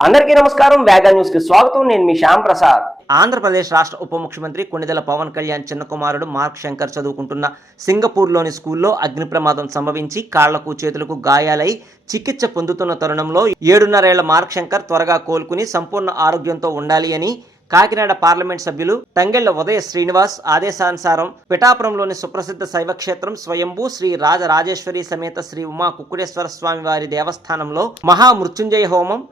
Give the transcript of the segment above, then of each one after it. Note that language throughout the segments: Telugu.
అందరికీ నమస్కారం వేగా న్యూస్కి స్వాగతం. నేను మీ శ్యామ్ ప్రసాద్. ఆంధ్రప్రదేశ్ రాష్ట్ర ఉప ముఖ్యమంత్రి కొణిదెల పవన్ కళ్యాణ్ చిన్న కుమారుడు మార్క్ శంకర్ చదువుకుంటున్న సింగపూర్లోని స్కూల్లో అగ్ని ప్రమాదం సంభవించి కాళ్ళకు చేతులకు గాయాలై చికిత్స పొందుతున్న తరుణంలో ఏడున్నరేళ్ళ మార్క్ శంకర్ త్వరగా కోలుకుని సంపూర్ణ ఆరోగ్యంతో ఉండాలి అని కాకినాడ పార్లమెంట్ సభ్యులు తంగెళ్ళ ఉదయ శ్రీనివాస్ ఆదేశానుసారం పిఠాపురంలోని సుప్రసిద్ధ శైవక్షేత్రం స్వయంభూ శ్రీ రాజరాజేశ్వరి సమేత శ్రీ ఉమా కుక్కుడేశ్వర స్వామి వారి దేవస్థానంలో మహా మృత్యుంజయ హోమం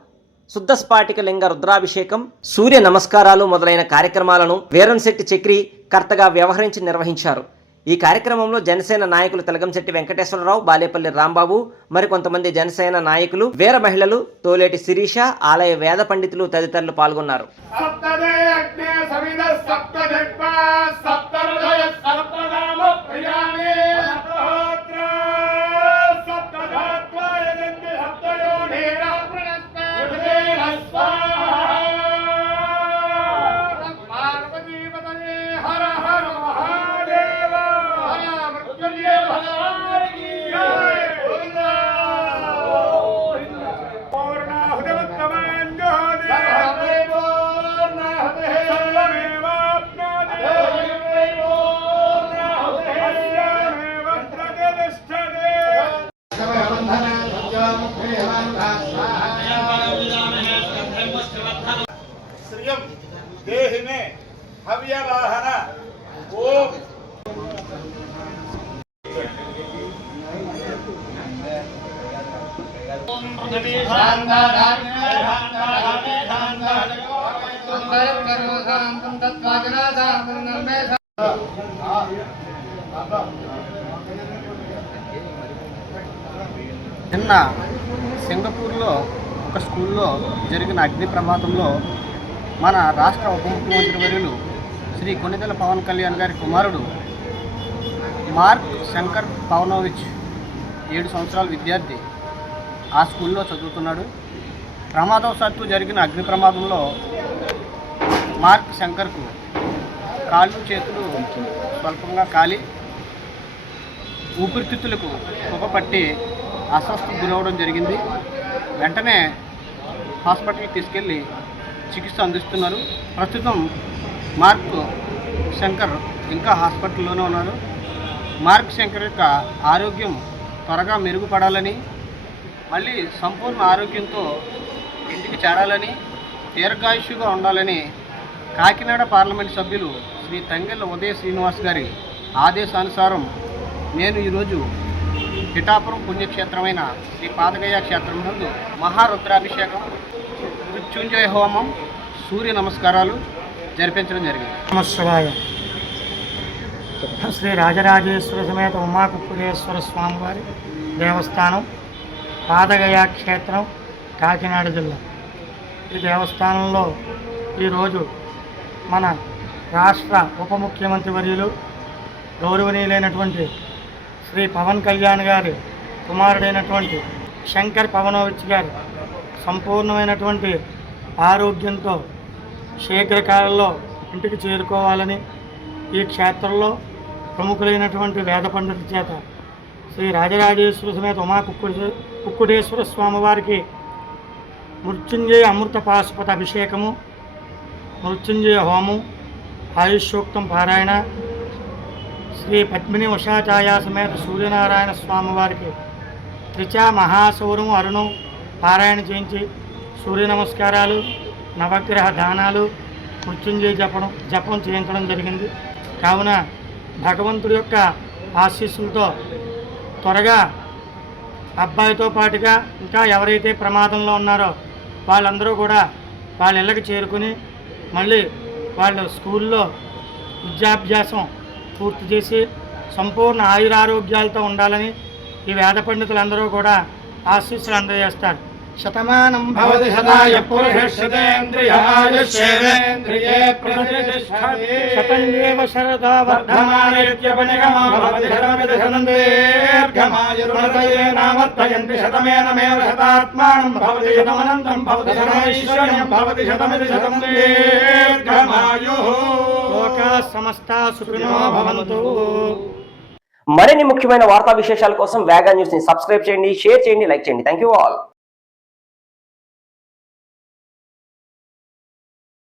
శుద్ధ స్పాటిక లింగ రుద్రాభిషేకం సూర్య నమస్కారాలు మొదలైన కార్యక్రమాలను వీరంశెట్టి చక్రి కర్తగా వ్యవహరించి నిర్వహించారు. ఈ కార్యక్రమంలో జనసేన నాయకులు తెలగంశెట్టి వెంకటేశ్వరరావు బాలేపల్లి రాంబాబు మరికొంతమంది జనసేన నాయకులు వీర మహిళలు తోలేటి శిరీష ఆలయ వేద పండితులు తదితరులు పాల్గొన్నారు. श्रियम देह में हव्य वाहना ओम पृथ्वी करो शांतम तत्वाजना शांतम नमे నిన్న సింగపూర్లో ఒక స్కూల్లో జరిగిన అగ్ని ప్రమాదంలో మన రాష్ట్ర ఉప ముఖ్యమంత్రి వర్యులు శ్రీ కొనిదెల పవన్ కళ్యాణ్ గారి కుమారుడు మార్క్ శంకర్ పవనోవిచ్ ఏడు సంవత్సరాల విద్యార్థి ఆ స్కూల్లో చదువుతున్నాడు. ప్రమాదవశాత్తు జరిగిన అగ్ని ప్రమాదంలో మార్క్ శంకర్కు కాళ్ళు చేతులు స్వల్పంగా కాలి ఊపిరితిత్తులకు పొగపట్టి అస్వస్థకు గురవడం జరిగింది. వెంటనే హాస్పిటల్కి తీసుకెళ్ళి చికిత్స అందిస్తున్నారు. ప్రస్తుతం మార్క్ శంకర్ ఇంకా హాస్పిటల్లోనే ఉన్నారు. మార్క్ శంకర్ యొక్క ఆరోగ్యం త్వరగా మెరుగుపడాలని మళ్ళీ సంపూర్ణ ఆరోగ్యంతో ఇంటికి చేరాలని దీర్ఘాయుష్యుగా ఉండాలని కాకినాడ పార్లమెంట్ సభ్యులు శ్రీ తంగెళ్ళ ఉదయ శ్రీనివాస్ గారి ఆదేశానుసారం నేను ఈరోజు పిఠాపురం పుణ్యక్షేత్రమైన శ్రీ పాదగయ క్షేత్రం నందు మహారుద్రాభిషేకం మృత్యుంజయ హోమం సూర్య నమస్కారాలు జరిపించడం జరిగింది. నమశివాయ శ్రీ రాజరాజేశ్వర సమేత ఉమాకుక్కుడేశ్వర స్వామివారి దేవస్థానం పాదగయ క్షేత్రం కాకినాడ జిల్లా. ఈ దేవస్థానంలో ఈరోజు మన రాష్ట్ర ఉప ముఖ్యమంత్రి వర్యులు గౌరవనీయులైనటువంటి శ్రీ పవన్ కళ్యాణ్ గారి కుమారుడైనటువంటి శంకర్ పవనోవిచ్ గారు సంపూర్ణమైనటువంటి ఆరోగ్యంతో శీఘ్రకాలంలో ఇంటికి చేరుకోవాలని ఈ క్షేత్రంలో ప్రముఖులైనటువంటి వేద పండితుల చేత శ్రీ రాజరాజేశ్వర సమేత ఉమా కుక్కుడే కుక్కుడేశ్వర స్వామివారికి మృత్యుంజయ అమృత పాశుపత అభిషేకము మృత్యుంజయ హోమం ఆయుష్యోక్తం పారాయణ శ్రీ పద్మిని ఉషాఛాయ సమేత సూర్యనారాయణ స్వామివారికి త్రిచా మహాసౌరం అరుణం పారాయణ చేయించి సూర్య నమస్కారాలు నవగ్రహ దానాలు మృత్యుంజయ జపడం జపం చేయించడం జరిగింది. కావున భగవంతుడి యొక్క ఆశీస్సులతో త్వరగా అబ్బాయితో పాటుగా ఇంకా ఎవరైతే ప్రమాదంలో ఉన్నారో వాళ్ళందరూ కూడా వాళ్ళ ఇళ్ళకి చేరుకుని మళ్ళీ వాళ్ళు స్కూల్లో విద్యాభ్యాసం పూర్తి చేసి సంపూర్ణ ఆయురారోగ్యాలతో ఉండాలని ఈ వేద పండితులందరూ కూడా ఆశీస్సులు అందజేస్తారు. శతమానం భవతి సదాయ పురుషేంద్రియాయుష్యేంద్రియే ప్రతిష్టతి శతంజేవ శరదా వర్ధమానేత్యపనిగమా భవతి శతమితి శతం దీర్ఘమాయుర్వర్ధయే నావర్ధయంతి శతమేనమేవ శతాత్మానం భవతి శతమనంతం భవతి శతమైశ్వర్యం భవతి శతమితి శతం దీర్ఘమాయుః లోకా సమస్తా సుఖినో భవంతు మరిన్ని ముఖ్యమైన వార్తా విశేషాల కోసం వేగా న్యూస్ని సబ్స్క్రైబ్ చేయండి షేర్ చేయండి లైక్ చేయండి. Thank you all